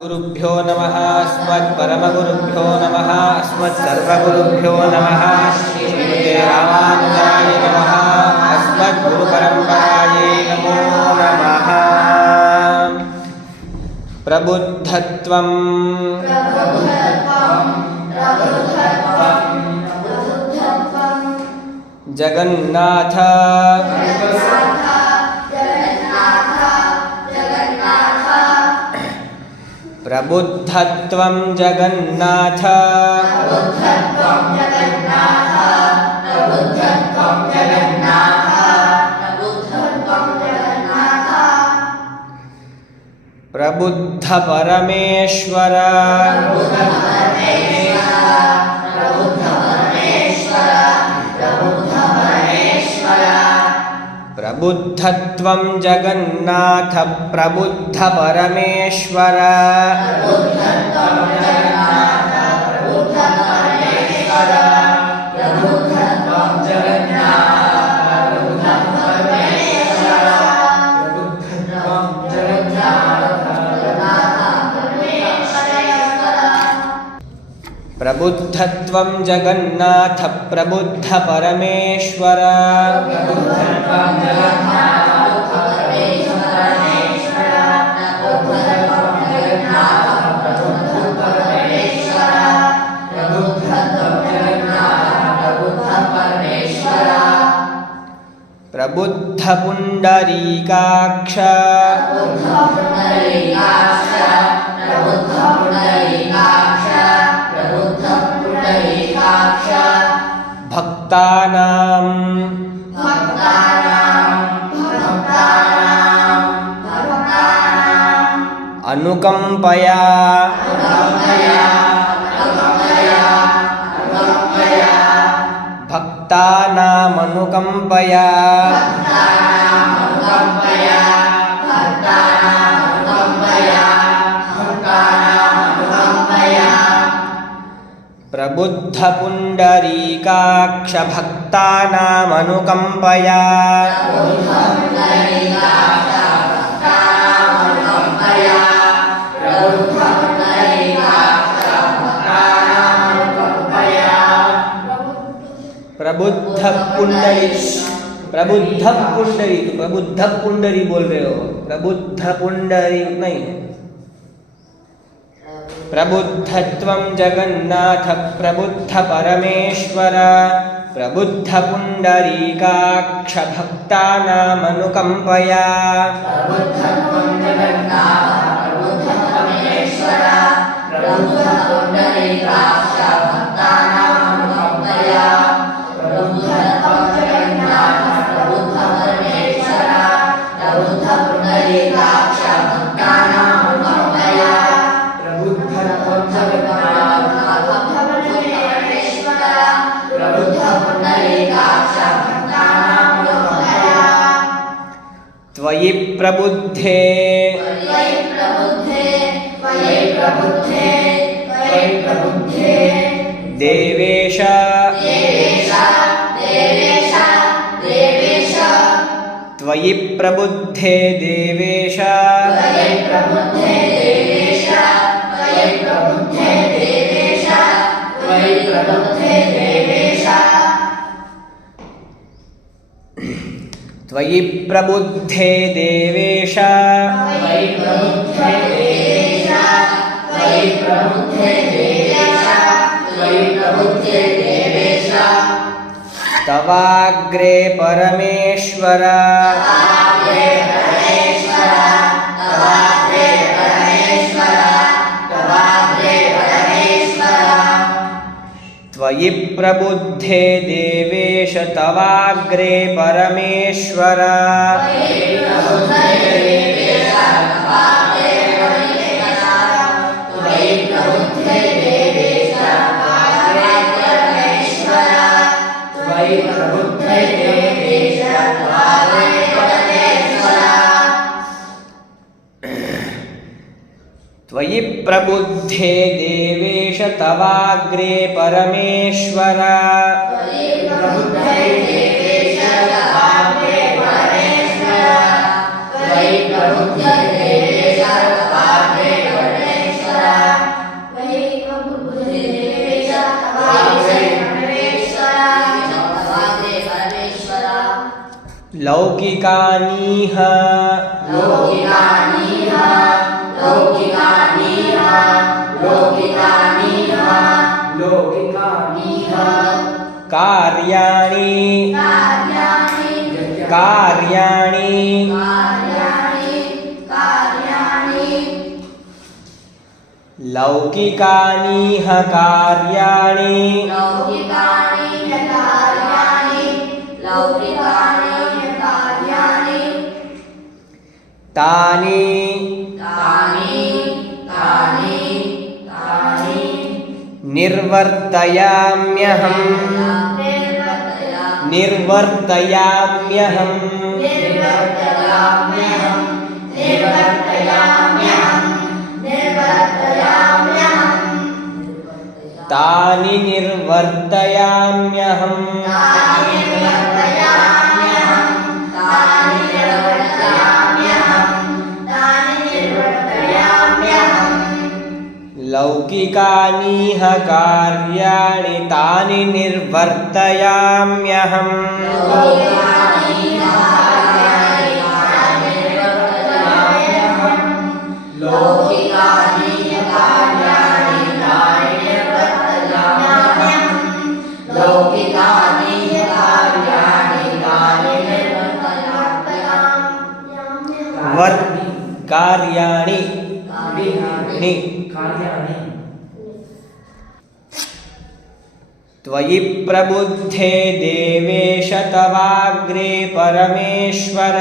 गुरुभ्यो नमः अस्मत्परमगुरुभ्यो नमः अस्मत्सर्वगुरुभ्यो नमः श्रीमते रामानुजाय नमः अस्मद्गुरुपरम्परायै नमो नमः। प्रबुद्धत्वं जगन्नाथ प्रबुद्धत्वं जगन्नाथ प्रबुद्ध परमेश्वर प्रबुद्धत्वं जगन्नाथ प्रबुद्ध परमेश्वर प्रबुद्धत्वं जगन्नाथ प्रबुद्ध परमेश्वर प्रबुद्ध पुंडरीकाक्ष भक्तानां अनुकंपया भक्तानां अनुकंपया प्रबुद्ध पुंडरीकाक्ष भक्तानां अनुकंपया प्रबुद्ध पुंडरी प्रबुद्ध पुंडरी तो प्रबुद्ध पुंडरी बोल रहे हो, प्रबुद्ध पुंडरी नहीं। प्रबुद्धत्वं जगन्नाथ प्रबुद्ध परमेश्वर प्रबुद्ध पुंडरीकाक्ष भक्तानां अनुकंपया त्वयि प्रबुद्धे देवेश त्वयि प्रबुद्धे देवेश त्वयि प्रबुद्धे देवेश तवाग्रे परमेश्वर त्वयि प्रबुद्धे देवेश तवाग्रे परमेश्वर त्वयि प्रबुद्धे देवेश तवाग्रे परमेश्वर त्वयि प्रबुद्धे देवेश तवाग्रे परमेश्वर लौकिकानीह लौकिकानीह लौकिकानीह लौकिकानीह लौकिकानीह कार्याणि कार्याणि कार्याणि कार्याणि कार्याणि लौकिकानीह कार्याणि लौकिकानि कार्याणि लौकिकानि कार्याणि तानि तानि तानि तानि निर्वर्तयाम्यहम् निर्वर्तयाम्यहम् निर्वर्तयाम्यहम् निर्वर्तयाम्यहम् निर्वर्तयाम्यहम् निर्वर्तयाम्यहम् तानि निर्वर्तयाम्यहम् तानि निर्वर्तयाम्यहम् तानि निर्वर्तयाम्यहम् तानि निर्वर्तयाम्यहम् लौकिकानीह कार्याणि तानि निर्वर्तयाम्यहम् लौकिकानीह कार्याणि तानि निर्वर्तयाम्यहम् लौकिकानीह कार्याणि तानि निर्वर्तयाम्यहम् लौकिकानीह कार्याणि तानि निर्वर्तयाम्यहम् कार्याणि नि त्वयि प्रबुद्धे देवेश तवाग्रे परमेश्वर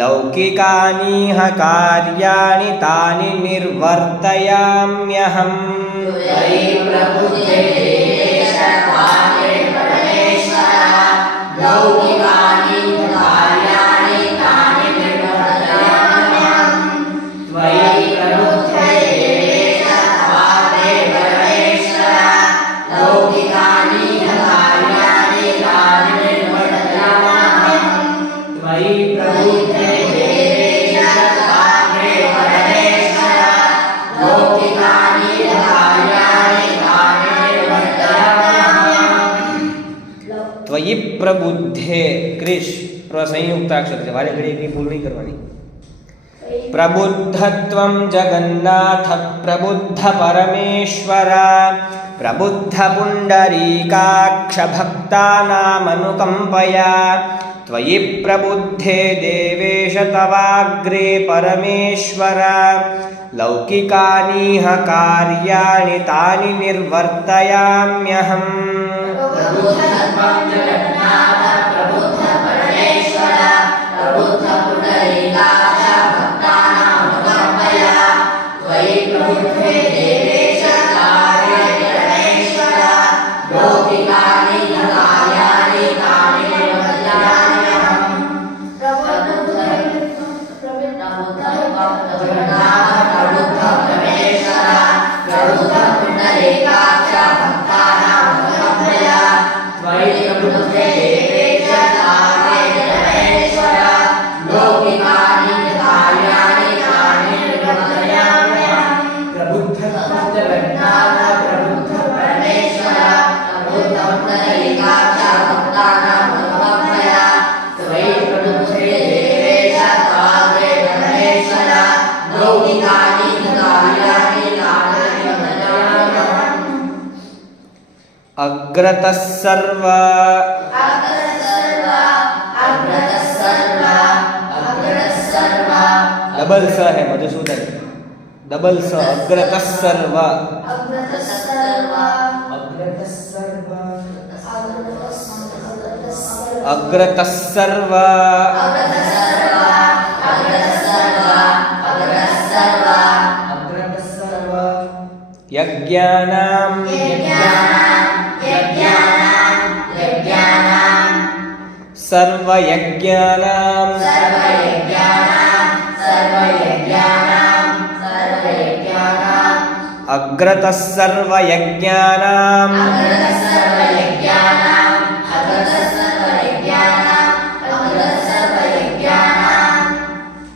लौकिकानीह कार्याणि तानि निर्वर्तयाम्यहम् त्वयि प्रबुद्धे देवेश तवाग्रे परमेश्वर लौकिकानीह कार्याणि तानि निर्वर्तयाम्यहम् त्वयि प्रबुद्धे देवेश तवाग्रे परमेश्वर लौकिकानीह कार्याणि तानि निर्वर्तयाम्यहम् त्वयि प्रबुद्धे देवेश तवाग्रे परमेश्वर लौकिकानीह कार्याणि तानि निर्वर्तयाम्यहम् त्वयि प्रबुद्धे कृष प्रसंयुक्ताक्षर से वाले घड़ी की भूल नहीं करवानी प्रबुद्धत्वं जगन्नाथ प्रबुद्ध परमेश्वर प्रबुद्ध पुण्डरीकाक्ष भक्तानामनुकम्पया त्वयि प्रबुद्धे देवेश तवाग्रे परमेश्वर लौकिकानीह कार्याणि तानि निर्वर्तयाम्यहम् प्रबुद्धत्वं जगन्नाथ प्रबुद्ध परमेश्वर प्रबुद्ध पुण्डरीकाक्ष भक्तानामनुकम्पया त्वयि प्रबुद्धे देवेश तवाग्रे परमेश्वर लौकिकानीह कार्याणि तानि निर्वर्तयाम्यहम् प्रबुद्ध परमेश्वर प्रबुद्ध पुण्डरीकाक्ष भक्तानामनुकम्पया त्वयि प्रबुद्धे देवेश तवाग्रे परमेश्वर लौकिकानीह कार्याणि तानि निर्वर्तयाम्यहम् प्रबुद्धत्वं जगन्नाथ प्रबुद्ध परमेश्वर प्रबुद्ध पुण्डरीकाक्ष भक्तानामनुकम्पया त्वयि प्रबुद्धे देवेश तवाग्रे परमेश्वर लौकिकानीह कार्याणि तानि निर्वर्तयाम्यहम् अग्रतः सर्व डबल स है मधुसूदन डबल स अग्रतः सर्व अग्रतः सर्व यज्ञानां सर्वयज्ञानां अग्रतः सर्वयज्ञानां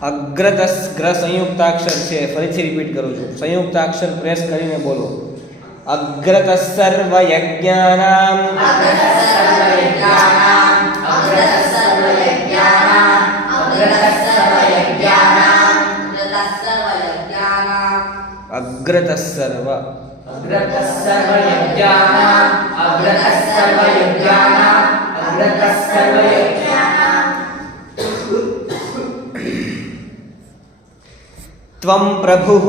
अग्रतः ग्र संयुक्ताक्षर છે ફરીથી રિપીટ કરું છું સંયુક્તાક્ષર પ્રેસ કરીને બોલો अग्रतः सर्वयज्ञानां अग्रतः सर्व त्वं प्रभुः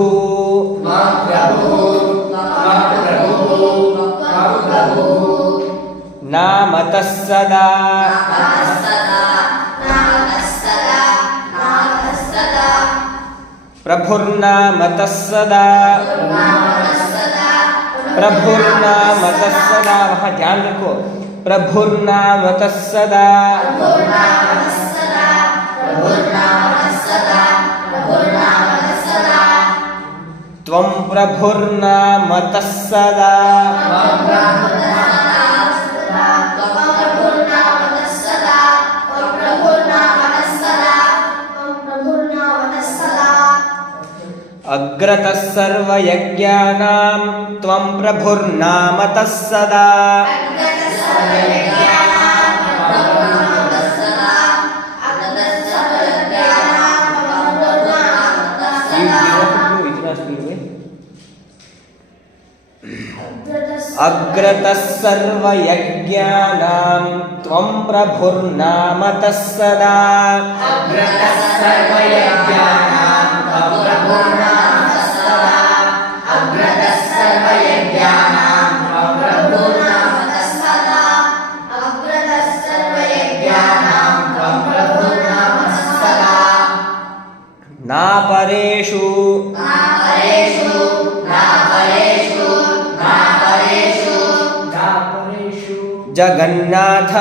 नामतः सदा प्रभुर्नामतः सदा प्रभुर्नामतः सदा। वहाँ ध्यान रखो, प्रभुर्नामतः सदा। त्वं प्रभुर्नामतः सदा अग्रतः सर्वयज्ञानां त्वं प्रभुर्नामतः सदा। अग्रतः सर्वयज्ञानां त्वं प्रभुर्नामतः सदा। नापरेषु जगन्नाथ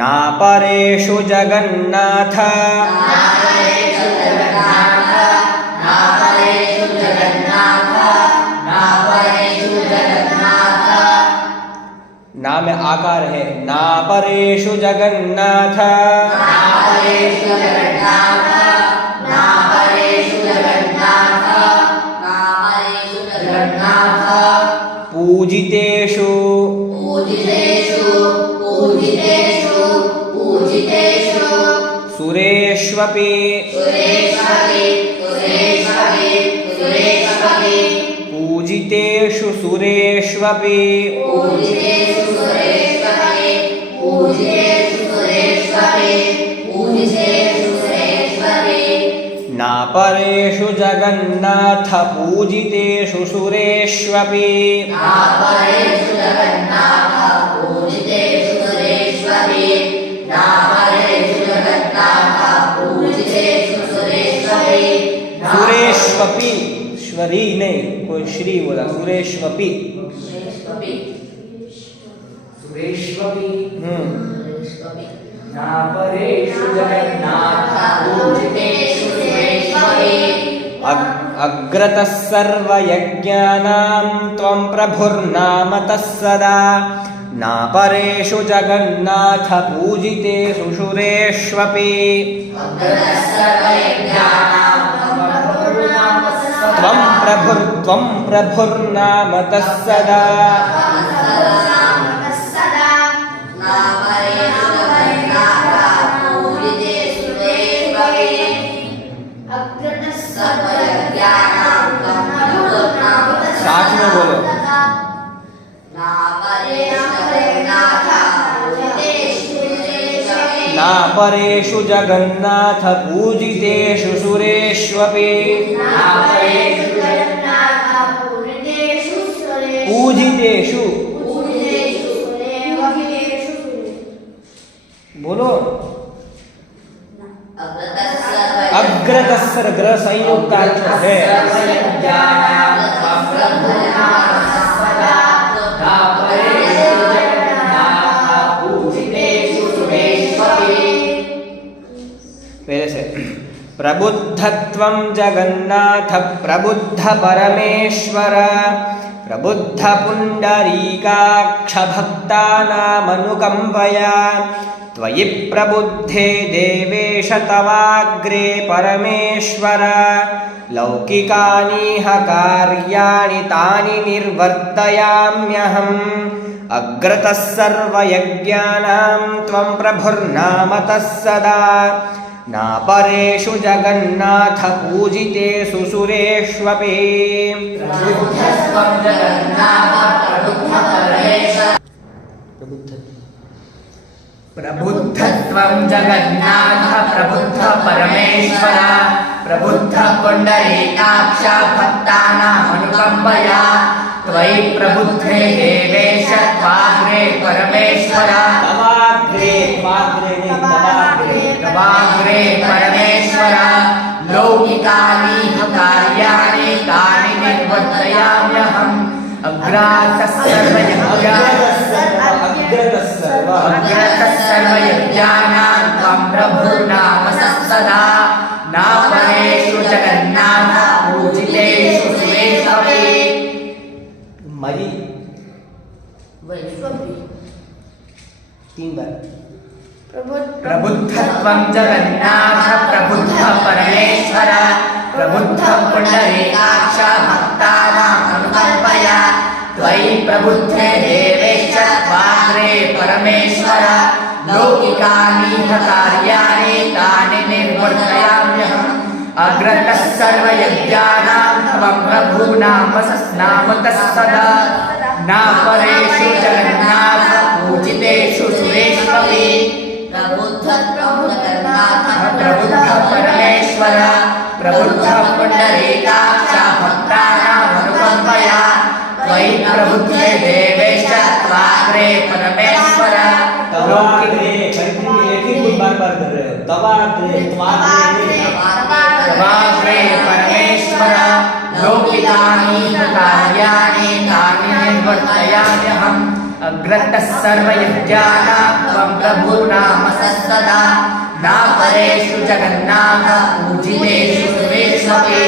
नापरेषु जगन्नाथ ना में आकार है, नापरेषु जगन्नाथ पूजितेषु सुरेष्वपि पूजितेषु सुरेष्वपि नापरेषु जगन्नाथ पूजितेषु सुरेष्वपि सुरेष्वपि, श्वरी नहीं, कोई श्री बोला, सुरेष्वपि अग्रतः सर्वयज्ञानां त्वं प्रभुर्नामतः सदा। नापरेषु जगन्नाथ पूजितेषु सुरेष्वपि त्वं प्रभुर्नामतः सदा। साथ में बोलो, नापरेषु जगन्नाथ पूजितेषु सुरेष्वपि पूजितेषु बोलो। अग्रतः सर्व ग्रह संयोग का अर्थ है पहले से प्रबुद्धत्वं जगन्नाथ प्रबुद्ध परमेश्वर प्रबुद्ध पुंडरीकाक्ष भक्तानामनुकंपया त्वयि प्रबुद्धे देवेश तवाग्रे परमेश्वर लौकिकानि ह कार्याणि तानि निर्वर्तयाम्यहम् अग्रतः सर्वयज्ञानां त्वं प्रभुर्नामतः सदा नापरेषु जगन्नाथ पूजितेषु सुरेष्वपि प्रबुद्धस्त्वं जगन्नाथ प्रबुद्ध परमेश प्रबुद्धत्वं जगन्नाथ प्रबुद्ध परमेश्वर प्रबुद्ध पुण्डरीकाक्ष भक्तानामनुकम्पया त्वयि प्रबुद्धे देवेश त्वाग्रे परमेश्वर तवाग्रे परमेश्वर लौकिकानि कार्याणि तानि निर्वर्तयाम्यहम् अग्रतः सर्वयज्ञानां त्वं प्रभुर्नामसः सदा नापरेषु जगन्नाथ पूजितेषु सुरेष्वपि मरी 3 बार प्रबुद्धत्वं जगन्नाथ प्रबुद्ध परमेश्वर प्रबुद्ध पुण्डरीकाक्ष भक्तानाम् अनुकम्पया त्वयि प्रबुद्धे देवेश त्वाग्रे परमेश्वर लौकिकानि कार्याणि तानि निर्वर्तयाम्यहम् अग्रतः सर्वयज्ञानां त्वं प्रभुर्नामतः सदा नापरेषु जगन्नाथ पूजितेषु सुरेष्वपि प्रबुद्ध परमेश्वर प्रबुद्ध पुण्डरीकाक्ष भक्तानामनुकम्पया त्वयि प्रबुद्धे देवेश त्वाग्रे परमेश्वर तवाग्रे एक ही बार बार कर रहे हो तवाग्रे तवाग्रे परमेश्वर लौकिकानि कार्याणि तानि निर्वर्तयाम्यहम् अग्रतः सर्वयज्ञानां त्वं प्रभुर्नामसः सदा नापरेषु जगन्नाथ पूजितेषु सुरेष्वपि